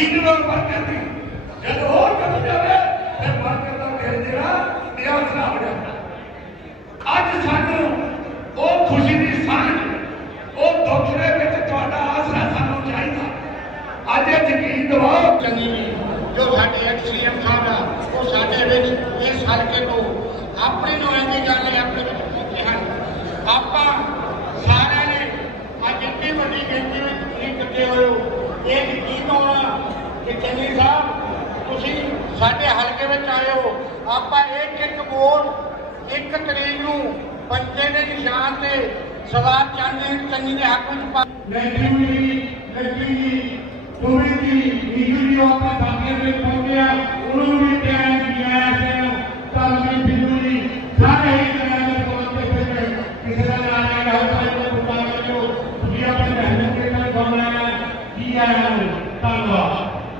Dinli normal بچے نے نشان سے سوار چاندی چنجو جی پہنچے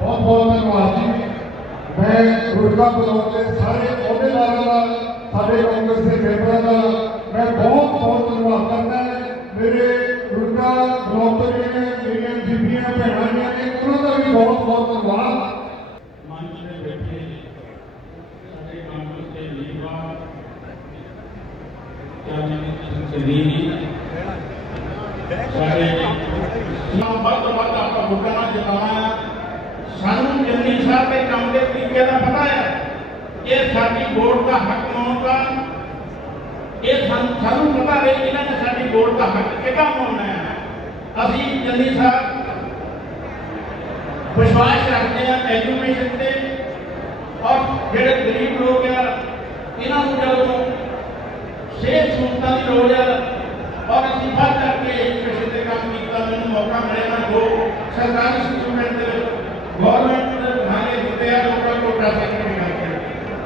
بہت بہت ਮੈਂ ਗੁਰਦਾ ਬਲੌਕ ਦੇ ਸਾਰੇ ਅਹੁਦੇਦਾਰਾਂ ਦਾ ਸਾਡੇ ਕਾਂਗਰਸ ਦੇ ਮੈਂਬਰਾਂ ਦਾ ਮੈਂ ਬਹੁਤ ਬਹੁਤ ਧੰਨਵਾਦ ਕਰਦਾ ਮੇਰੇ ਗੁਰਦਾ ਬਲੌਕ ਦੇ ਮੇਰੀਆਂ ਬੀਬੀਆਂ ਭੈਣਾਂ ਨੇ ਉਹਨਾਂ ਦਾ ਵੀ ਬਹੁਤ ਬਹੁਤ ਧੰਨਵਾਦ ਸਾਡੇ ਮਾਤਾ ਮਾਤਾ ਦਾ ਆਪਾਂ ਮੁਕਰਮਾ ਜਨਾਇਆ ਸਾਨੂੰ ਜੰਨੀ ਸਾਹਿਬ ਦੇ روپیہ دا پتا ہے یہ ساڑی بورڈ دا حق مہنگا یہ سنسل پتا رہے گی نہیں ساڑی بورڈ دا حق کتا مہنگا ہے عظیم جلی صاحب بشواش رکھتے ہیں ایجومیشن دے اور پھر گریب رو گیا انہا ہوں جب ہوں سیت سنتا دی رو گیا اور اسی بھر کر کے ایجومیشن دے کا سنیتا دنوں موقع مرے نہ دو سرکاری سنسل پہنے دے گورنمنٹ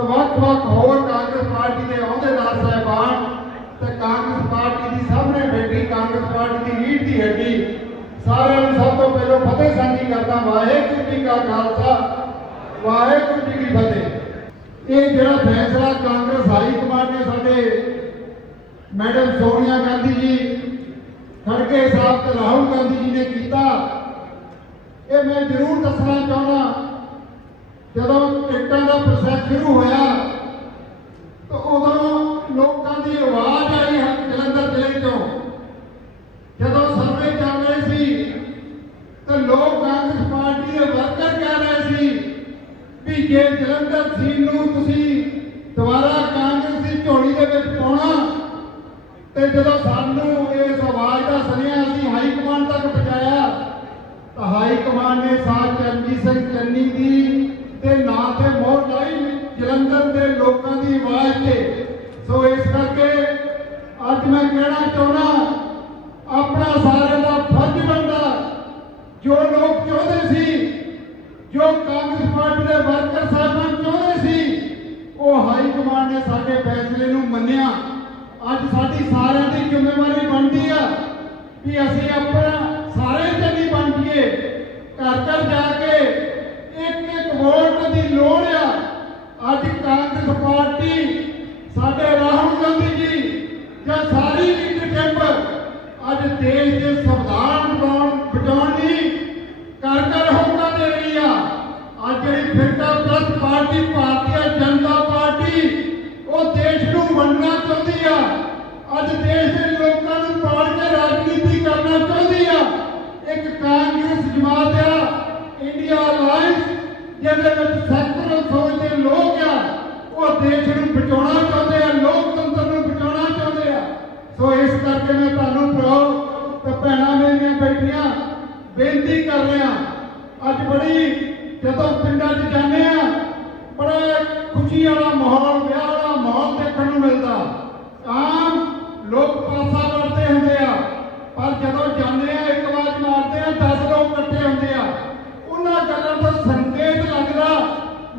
ਤੇ ਵੱਖ ਵੱਖ ਹੋਰ ਕਾਂਗਰਸ ਪਾਰਟੀ ਦੇ ਅਹੁਦੇਦਾਰ ਸਹਿਬਾਨ ਤੇ ਕਾਂਗਰਸ ਪਾਰਟੀ ਦੀ ਸਾਹਮਣੇ ਬੈਠੀ ਕਾਂਗਰਸ ਪਾਰਟੀ ਦੀ ਹੀਟ ਦੀ ਹੱਡੀ ਸਾਰਿਆਂ ਨੂੰ ਸਭ ਤੋਂ ਪਹਿਲਾਂ ਫਤਿਹ ਸਾਂਝੀ ਕਰਦਾ ਵਾਹਿਗੁਰੂ ਜੀ ਕਾ ਖਾਲਸਾ ਵਾਹਿਗੁਰੂ ਜੀ ਕੀ ਫਤਿਹ ਇਹ ਜਿਹੜਾ ਫੈਸਲਾ ਕਾਂਗਰਸ ਹਾਈ ਕਮਾਂਡ ਨੇ ਸਾਡੇ ਮੈਡਮ ਸੋਨੀਆ ਗਾਂਧੀ ਜੀ ਖੜਕੇ ਸਾਹਿਬ ਤੇ ਰਾਹੁਲ ਗਾਂਧੀ ਜੀ ਨੇ ਕੀਤਾ ਇਹ ਮੈਂ ਜ਼ਰੂਰ ਦੱਸਣਾ ਚਾਹੁੰਦਾ ਜਦੋਂ ਟਿਕਟਾਂ ਦਾ ਪ੍ਰੋਸੈਸ ਸ਼ੁਰੂ ਹੋਇਆ ਤਾਂ ਉਦੋਂ ਲੋਕਾਂ ਦੀ ਆਵਾਜ਼ ਆਈ ਹੈ ਜਲੰਧਰ ਜ਼ਿਲ੍ਹੇ ਤੋਂ ਜਦੋਂ ਸਰਵੇ ਚੱਲ ਰਹੇ ਸੀ ਤਾਂ ਲੋਕ ਕਾਂਗਰਸ ਪਾਰਟੀ ਦੇ ਵਰਕਰ ਕਹਿ ਰਹੇ ਸੀ ਵੀ ਜੇ ਜਲੰਧਰ ਜ਼ਿਲ੍ਹੇ ਨੂੰ ਤੁਸੀਂ ਦੁਬਾਰਾ ਕਾਂਗਰਸ ਦੀ ਝੋਲੀ ਦੇ ਵਿੱਚ ਪਾਉਣਾ ਤੇ ਜਦੋਂ ਸਾਨੂੰ ਇਸ ਆਵਾਜ਼ ਦਾ ਸੁਨੇਹਾ ਅਸੀਂ ਹਾਈ ਕਮਾਂਡ ਤੱਕ ਪਹੁੰਚਾਇਆ ਤਾਂ ਹਾਈ ਕਮਾਂਡ ਨੇ ਸਾਹ ਚੰਦੀ ਸਿੰਘ ਚੰਨੀ ਦੀ ਦੇ ਲੋਕਾਂ ਦੀ ਆਵਾਜ਼ ਤੇ ਸੋ ਇਸ ਕਰਕੇ ਅੱਜ ਮੈਂ ਕਹਿਣਾ ਚਾਹੁੰਦਾ ਆਪਣਾ ਸਾਰਿਆਂ ਦਾ ਫਰਜ਼ ਬਣਦਾ ਜੋ ਲੋਕ ਚਾਹੁੰਦੇ ਸੀ ਜੋ ਕਾਂਗਰਸ ਪਾਰਟੀ ਦੇ ਵਰਕਰ ਸਾਹਿਬਾਨ ਚਾਹੁੰਦੇ ਸੀ ਉਹ ਹਾਈ ਕਮਾਂਡ ਨੇ ਸਾਡੇ ਫੈਸਲੇ ਨੂੰ ਮੰਨਿਆ ਅੱਜ ਸਾਡੀ ਸਾਰਿਆਂ ਦੀ ਜ਼ਿੰਮੇਵਾਰੀ ਬਣਦੀ ਆ ਕਿ ਅਸੀਂ ਆਪਣਾ ਸਾਰੇ ਚੰਗੀ ਬਣ ਜੀਏ ਘਰ ਘਰ ਜਾ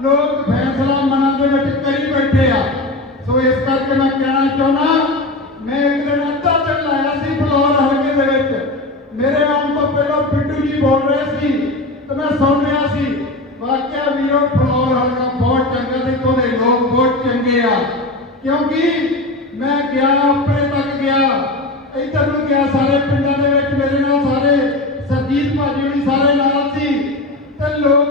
لوگ فیصلہ مناندے میں ٹکری بیٹھے آ سو اس کر کے میں کہنا چاہنا میں ایک دن اتا چلنا ہے ایسی فلور ہلکے دے بیٹھے میرے آن کو پہلو پھٹو جی بول رہے سی تو میں سن رہا سی واقعہ ویرو فلور ہلکا بہت چنگے دے تو دے لوگ بہت چنگے آ کیونکہ میں گیا اپنے تک گیا ایتر میں گیا سارے پھٹا دے بیٹھ میرے نا سارے سجید پاجیوی سارے نا سی تو لوگ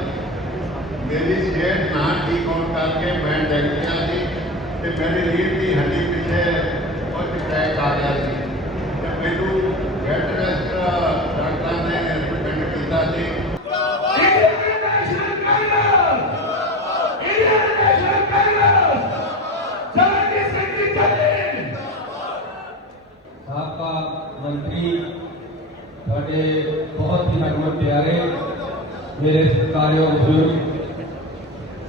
ہڈیارے بہت ہی پیارے میرے ستارے بزرگ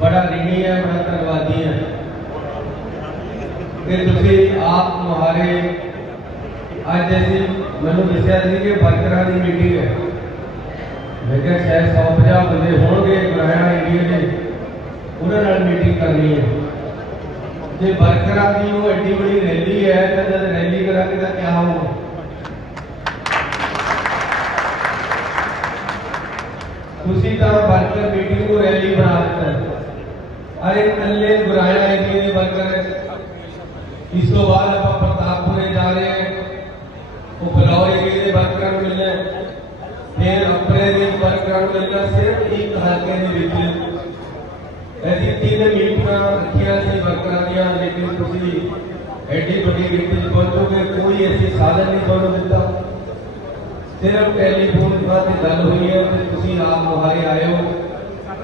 بڑا نہیں ہے بڑا تنوادی ہے پھر تسی آپ مہارے آج جیسی میں نے دیسے آج نہیں کہ بھرکرہ نہیں بیٹی ہے لیکن شہر ساؤ پجا بندے ہون گے ایک رہا نہیں بیٹی ہے انہیں رہا بیٹی کرنی ہے جی بھرکرہ نہیں ہوں اٹھی بڑی ریلی ہے جیسے ریلی کرا کے تا کیا ہوں اسی طرح بھرکرہ بیٹی کو ریلی بناتا ہے अरे अल्ले बुराई आए थे ये बरकर इस तो बाल अब प्रतापपुरे जा रहे हैं वो बुलाओगे कि ये बरकर मिलने फिर अपने दिन बरकर मिलकर से एक कहाँ के नहीं बिल्कुल ऐसे तीन मिनट का अखिया से बरकर किया लेकिन उसी एटी बटी बिल्कुल बच्चों के कोई ऐसे साधन नहीं बन सकता सिर्फ टेलीफोन बात ही दाल हुई है उसी आप मोहाली आए हो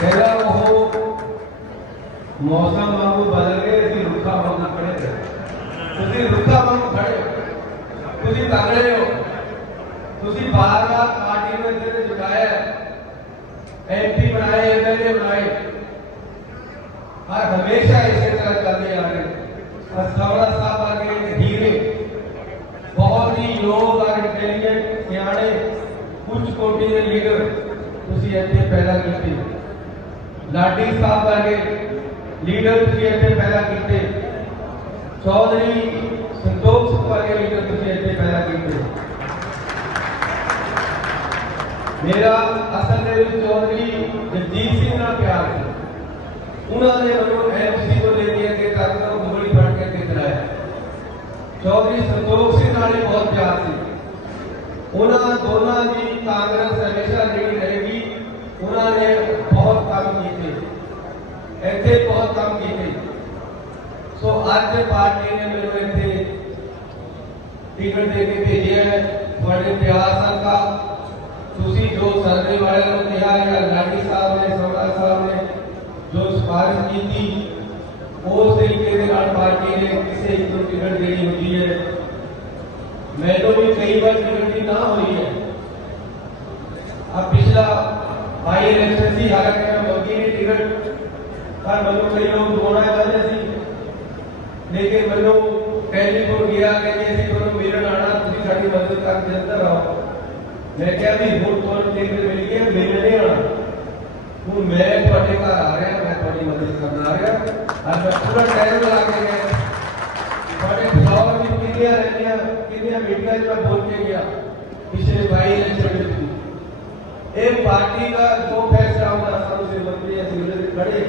पहला वो मौसम वांगू बदल गए ਅਸੀਂ ਰੁੱਖਾ ਵਾਂਗੂ ਖੜੇ ਤੁਸੀਂ ਰੁੱਖਾ ਬਣ ਖੜੇ ਤੁਸੀਂ ਤਗੜੇ ਹੋ ਤੁਸੀਂ ਬਾਰ ਬਾਰ ਪਾਰਟੀ ਵਿੱਚ ਜਿਹੜੇ ਜਗਾਇਆ ਐਮਪੀ ਬਣਾਏ ਐਮਐਲਏ ਬਣਾਏ ਹਰ ਹਮੇਸ਼ਾ ਇਸੇ ਤਰ੍ਹਾਂ ਚੱਲਦੇ ਆ ਰਹੇ ਅਸਵਰਾ ਸਾਹਿਬ ਆ ਗਏ ਧੀਰੇ ਬਹੁਤ ਹੀ ਲੋਕ ਆ ਗਏ ਇੰਟੈਲੀਜੈਂਟ ਸਿਆਣੇ ਕੁਝ ਕੋਟੀ ਦੇ ਲੀਡਰ ਤੁਸੀਂ ਇੱਥੇ ਪੈਦਾ ਕੀਤੇ ریتھ پیار گولی بڑھ کے سنتوخت بہت کم کی تھی سو آج پارٹی نے میرے میں تھی ٹکٹ دے کے بھیجی ہے تھوڑے تیار سال کا تسی جو سرنے والے کو کیا ہے یا لڑکی صاحب نے سرنا صاحب نے جو سفارش کی تھی وہ طریقے سے ہر پارٹی نے کسی ایک دو ٹکٹ دینی ہوتی ہے میں تو بھی کئی بار ٹکٹ کی نہ ہوئی ہے اب پچھلا بھائی الیکشن سی ہارا کے وکیل نے ٹکٹ ہر ملو کئی لوگ دھوڑا ہے بہتے سی لیکن ملو پہلی پر گیا کہ جیسی پر میرا نانا تمہیں ساڑی مدد تک جلتا رہا میں کیا بھی بھول کون دیکھ رہے ملی ہے میرے نہیں آنا ہوں میں پڑھے کا آ رہا ہے میں پڑھی مدد کرنا آ رہا ہے اور میں پورا ٹائم لگا کے گیا پڑھے بھاؤ بھی کنیا رہنیا کنیا مٹنا جو میں بھول کے گیا پیچھے بھائی نے چڑھے تھی ایک پارٹی کا جو پیسہ ہونا سب سے بندی یا سیلے سے کھڑے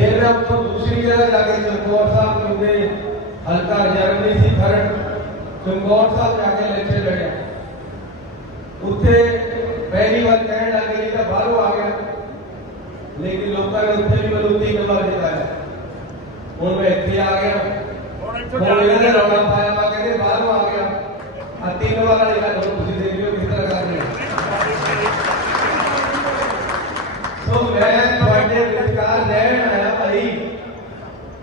پھر میں اس کو دوسری جگہ جا کے چمکور صاحب کیونکہ ہلکا جرمنی سی تھرڈ چمکور صاحب جا کے لیکچر لڑیا اتھے پہلی بار کہنے لگے لیتا بھارو آ گیا لیکن لوکا نے اتھے بھی ملوتی نمہ دیتا ہے ان میں اتھی آ گیا وہ ادھر روڑا پایا با کہنے بھارو آ گیا اتھی نمہ کا لیتا دو پسی دیکھ لیو کس طرح کر رہے ہیں سو میں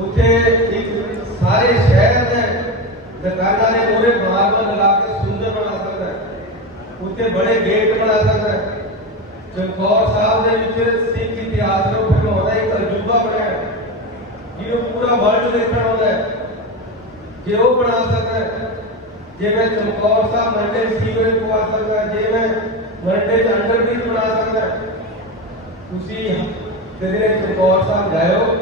اتھے ایک سارے شہر ہیں دکانہ نے مورے بہار پر لگا کے سندر بنا سکتا ہے اتھے بڑے گیٹ بنا سکتا ہے چنکور صاحب نے اتھے سنگھ کی تیاز رو پھر ہوتا ہے ایک ترجوبہ بنا ہے یہ پورا برڈ لکھنا ہوتا ہے کہ وہ بنا سکتا ہے جے میں چنکور صاحب مرنڈے سیگر کو آ سکتا ہے جے میں مرنڈے چنکر بھی بنا سکتا ہے اسی تیرے چنکور صاحب گئے ہو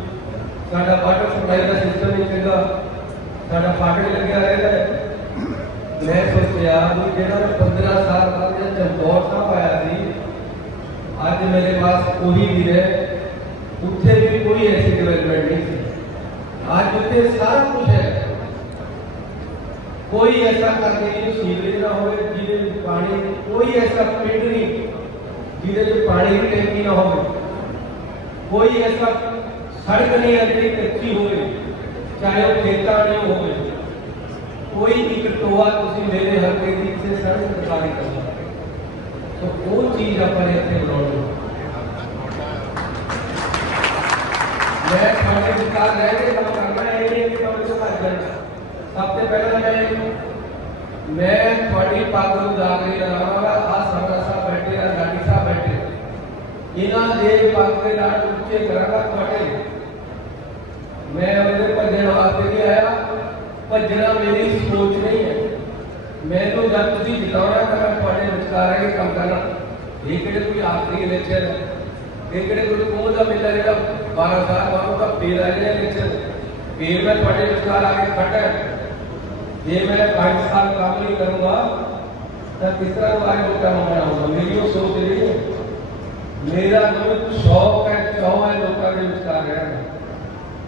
ਸਾਡਾ ਵਾਟਰ ਸਪਲਾਈ ਦਾ ਸਿਸਟਮ ਨਹੀਂ ਚੰਗਾ ਸਾਡਾ ਪਾਣੀ ਲੱਗਿਆ ਰਹਿੰਦਾ ਹੈ ਮੈਂ ਸੋਚਿਆ ਵੀ ਜਿਹੜਾ 15 ਸਾਲ ਬਾਅਦ ਇਹ ਚੰਦੌਰ ਸਾਹਿਬ ਆਇਆ ਸੀ ਅੱਜ ਮੇਰੇ ਪਾਸ ਉਹੀ ਵੀਰ ਹੈ ਉੱਥੇ ਵੀ ਕੋਈ ਐਸੀ ਡਿਵੈਲਪਮੈਂਟ ਨਹੀਂ ਸੀ आज उतने सारा कुछ है कोई ऐसा करने की जो सीवरेज ना हो जिले पानी कोई ऐसा पिंड नहीं जिले पानी की टैंकी ना हो कोई ऐसा ہر گلی اندر کچی ہوئے چاہے وہ کھیتا نہیں ہوئے کوئی بھی کٹوہ تو اسی میرے ہر کے دین سے سر سے کاری کرنا ہے تو کون چیز آپ پر ایسے بڑھوڑا ہے میں کھانے سے کار رہے ہیں کہ ہم کھانا ہے یہ کہ ہم اسے کار جائے سب سے پہلا میں نے کہا میں کھانے پاک روز آگے ہیں ہم ہمارا ساتھ ساتھ ساتھ ساتھ میں اپنے بھجن واسطے نہیں آیا بھجنا میری سوچ نہیں ہے میں تو جب تھی جتاونا تھا میں تھوڑے وچکار ہے کم کرنا یہ کہڑے کوئی آخری الیکشن ہے یہ کہڑے کوئی کون سا ملا جڑا بارہ سال بعد کا پھر آ جائے الیکشن پھر میں تھوڑے وچکار آ کے کھڑا ہے یہ میں پانچ سال کام نہیں کروں گا تو کس طرح وہ آگے کام ہونا ہوگا میری وہ سوچ نہیں ہے میرا جو شوق ہے چاہ ہے لوگوں کے وچکار رہنا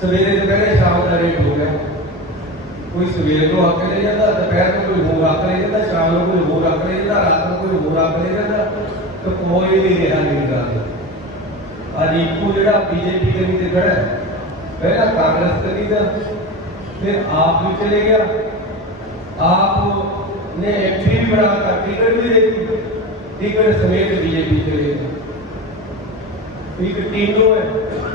سویرے تو پہلے شام کا ریٹ ہو گیا کوئی سویرے کو آ کے نہیں جاتا دوپہر کو کوئی ہو رکھ لے جاتا شام کو کوئی ہو رکھ لے جاتا رات کو کوئی ہو رکھ لے جاتا تو کوئی بھی رہا نہیں جاتا آج ایک جگہ بی جے پی کے بھی دکھا ہے پہلے کانگریس کا لیڈر پھر آپ بھی چلے گیا آپ نے ایکٹری بھی بڑھا کر ٹکٹ بھی دے دی ٹکٹ سمیت بی جے پی کے لیے ایک ٹیم جو ہے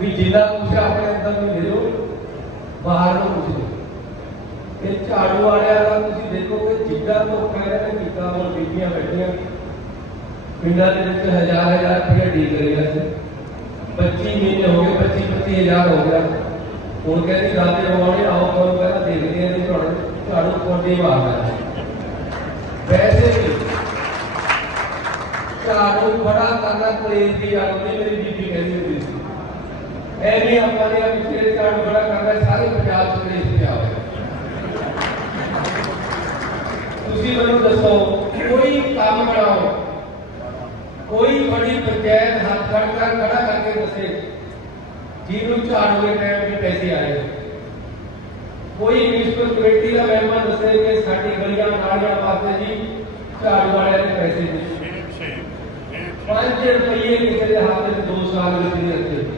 جی پچی ہزار ہو گیا ایمی ہماری ہم تیرے سارے بڑا کر رہے سارے پچھا آج کے لیے اس میں آگئے دوسری بنو دس ہو کوئی کام بڑا ہو کوئی بڑی پچھائیں ہاتھ کر کر کڑا کر کے دسے جیلو چار ہوئے ٹائم پر پیسے آئے کوئی مشکل کریٹی کا مہمان دسے کہ ساٹھی گلیاں ناریاں پاتے جی چار ہوئے ٹائم پیسے دسے پانچے رفعیے کسے ہاتھ دو سال رسی رکھتے ہیں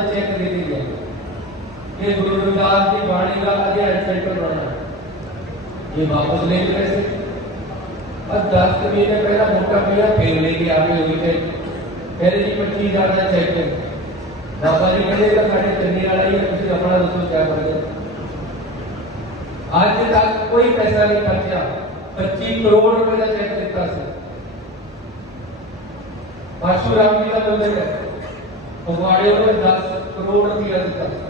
ये गुरु रविदास की वाणी का अध्ययन सेंटर बना है ये वापस ले गए थे अब दस कबीर ने पहला मोटा पीला फेर ले के आगे हो गए कह रहे जी पच्चीस हजार का चेक बाबा जी कहे का साढ़े चंदी वाला ही है अपना दोस्तों क्या कर दे आज तक कोई पैसा नहीं खर्चा पच्चीस करोड़ रुपए का चेक दिता से परशुराम जी का मंदिर है फुगवाड़े में दस करोड़ रुपया दिता है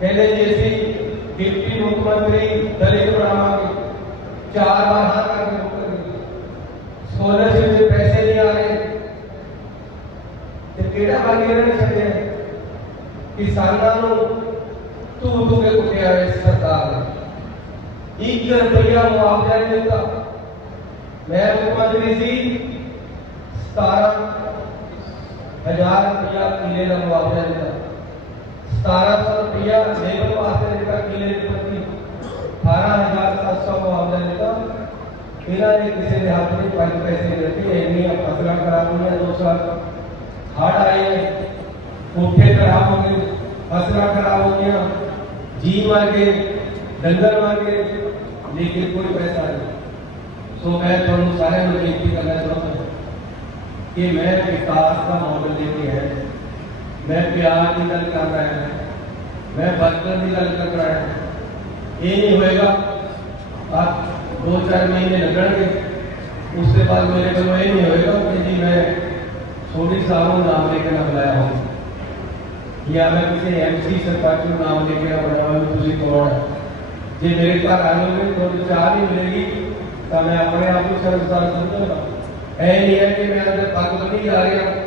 پہلے جیسی روپیہ میتا میں ہزار روپیہ کلے کا موبضا دیا ستارہ سو روپیہ لیبر واسطے لے کر کلے کی پتی اٹھارہ ہزار سات سو معاملہ لے کر بنا نے کسی نے ہاتھ نہیں پانچ پیسے لے کے ایم ای اب فصلہ کرا دیا دو سال ہاڑ آئے اٹھے طرح ہو گئے فصلہ کرا ہو گیا جی مانگے کے ڈنگر مار کے لیکن کوئی پیسہ نہیں سو میں تھوڑا سارے لوگ کرنا چاہتا ہوں کہ میں وکاس کا ماڈل لے کے ہے میں پیار کی گل کر رہا ہے میں برتن کی گل کر رہا ہے یہ نہیں ہوئے گا آپ دو چار مہینے لگن گے اس کے بعد میرے کو یہ نہیں ہوئے گا کہ جی میں سونی صاحب نام لے کے نہ بلایا ہوں یا میں کسی ایم سی سرپنچ کو نام لے کے نہ بلایا ہوں تھی کون جی میرے گھر والوں میں دو چار ہی ملے گی تو میں اپنے آپ کو سرسدار سمجھوں گا یہ نہیں ہے کہ میں اندر پگ نہیں جا رہا ہوں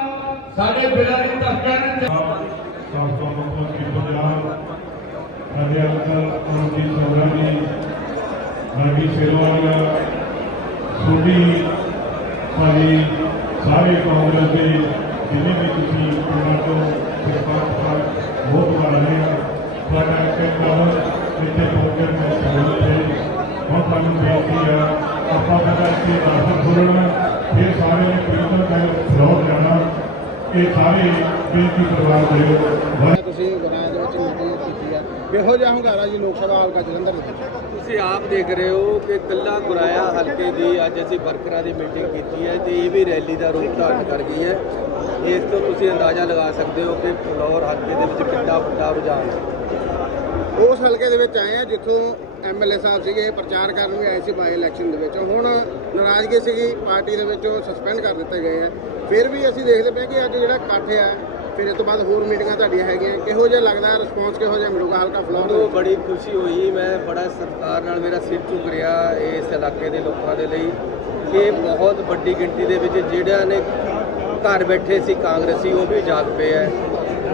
ਸਾਡੇ ਬਿਲਾਂ ਨੂੰ ਧੱਕਾ ਨਹੀਂ ਸਾਡਾ ਮੁੱਖ ਮੰਤਰੀ ਪੰਜਾਬ ਸਾਡੇ ਅੰਕਲ ਅਰਜੀ ਸੋਹਰਾਣੀ ਮਰਵੀ ਸੇਲਵਾਨੀਆ ਸੁਣੀ ਸਾਡੀ ਸਾਰੇ ਕਾਂਗਰਸ ਦੇ ਜਿਵੇਂ ਵੀ ਤੁਸੀਂ ਉਹਨਾਂ ਤੋਂ ਕਿਰਪਾ ਕਰ ਬਹੁਤ ਬੜਾ ਸਾਡਾ ਕੰਮ ਕਿਤੇ ਪਹੁੰਚਣ ਦਾ ਸਹਿਯੋਗ ਹੈ ਬਹੁਤ ਬਹੁਤ ਬੇਨਤੀ ਹੈ ਆਪਾਂ ਦਾ ਕਿ ਬਾਹਰ ਖੁੱਲਣਾ ਫਿਰ ਸਾਰੇ ਨੇ ਪ੍ਰਿੰਟਰ ਦਾ ਫਲੋਰ ਜਾਣਾ ਇਹ ਸਾਰੇ ਬੇਨਤੀ ਪਰਿਵਾਰ ਦੇ ਤੁਸੀਂ ਇਹੋ ਜਿਹਾ ਹੰਗਾਰਾ ਜੀ ਲੋਕ ਸਭਾ ਹਲਕਾ ਜਲੰਧਰ ਦੇ ਤੁਸੀਂ ਆਪ ਦੇਖ ਰਹੇ ਹੋ ਕਿ ਕੱਲਾ ਗੁਰਾਇਆ ਹਲਕੇ ਦੀ ਅੱਜ ਅਸੀਂ ਵਰਕਰਾਂ ਦੀ ਮੀਟਿੰਗ ਕੀਤੀ ਹੈ ਤੇ ਇਹ ਵੀ ਰੈਲੀ ਦਾ ਰੂਪ ਧਾਰਨ ਕਰ ਗਈ ਹੈ ਇਸ ਤੋਂ ਤੁਸੀਂ ਅੰਦਾਜ਼ਾ ਲਗਾ ਸਕਦੇ ਹੋ ਕਿ ਫਲੋਰ ਹਲਕੇ ਦੇ ਵਿੱਚ ਕਿੰਨਾ ਵੱਡਾ ਰੁਝਾਨ ਹੈ ਉਸ ਹਲਕੇ ਦੇ ਵਿੱਚ ਆਏ ਆ ਜਿੱਥੋਂ ਐਮਐਲਏ ਸਾਹਿਬ ਸੀਗੇ ਪ੍ਰਚਾਰ ਕਰਨ ਵੀ ਆਏ ਸੀ ਬਾਈ ਇਲੈਕਸ਼ਨ ਦੇ ਵਿੱਚ ਹੁਣ ਨਾਰਾਜ਼ਗੀ ਸੀਗੀ ਪਾਰਟੀ ਦੇ ਵਿੱਚੋਂ ਸਸਪੈਂਡ ਕਰ ਦਿੱਤੇ ਗਏ ਆ ਫਿਰ ਵੀ ਅਸੀਂ ਦੇਖਦੇ ਪਏ ਕਿ ਅੱਜ ਜਿਹੜਾ ਇਕੱਠ ਆ ਫਿਰ ਇਸ ਤੋਂ ਬਾਅਦ ਹੋਰ ਮੀਟਿੰਗਾਂ ਤੁਹਾਡੀਆਂ ਹੈਗੀਆਂ ਕਿਹੋ ਜਿਹਾ ਲੱਗਦਾ ਰਿਸਪੌਂਸ ਕਿਹੋ ਜਿਹਾ ਮਿਲੂਗਾ ਹਲਕਾ ਫਲੋਰ ਨੂੰ ਬੜੀ ਖੁਸ਼ੀ ਹੋਈ ਮੈਂ ਬੜਾ ਸਤਿਕਾਰ ਨਾਲ ਮੇਰਾ ਸਿਰ ਝੁਕ ਰਿਹਾ ਇਸ ਇਲਾਕੇ ਦੇ ਲੋਕਾਂ ਦੇ ਲਈ ਕਿ ਬਹੁਤ ਵੱਡੀ ਗਿਣਤੀ ਦੇ ਵਿੱਚ ਜਿਹੜਿਆਂ ਨੇ ਘਰ ਬੈਠੇ ਸੀ ਕਾਂਗਰਸੀ ਉਹ ਵੀ ਜਾਗ ਪਏ ਐ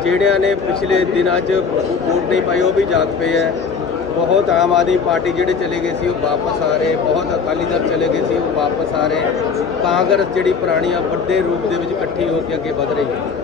ਜਿਹੜਿਆਂ ਨੇ ਪਿਛਲੇ ਦਿਨਾਂ 'ਚ ਵੋਟ ਨਹੀਂ ਪਾਈ ਉਹ ਵੀ ਜਾਗ ਪਏ ਐ ਬਹੁਤ ਆਮ ਆਦਮੀ ਪਾਰਟੀ ਜਿਹੜੇ ਚਲੇ ਗਏ ਸੀ ਉਹ ਵਾਪਸ ਆ ਰਹੇ ਬਹੁਤ ਅਕਾਲੀ ਦਲ ਚਲੇ ਗਏ ਸੀ ਉਹ ਵਾਪਸ ਆ ਰਹੇ ਕਾਂਗਰਸ ਜਿਹੜੀ ਪੁਰਾਣੀਆਂ ਵੱਡੇ ਰੂਪ ਦੇ ਵਿੱਚ ਇਕੱਠੀ ਹੋ ਕੇ ਅੱਗੇ ਵਧ ਰਹੀ ਹੈ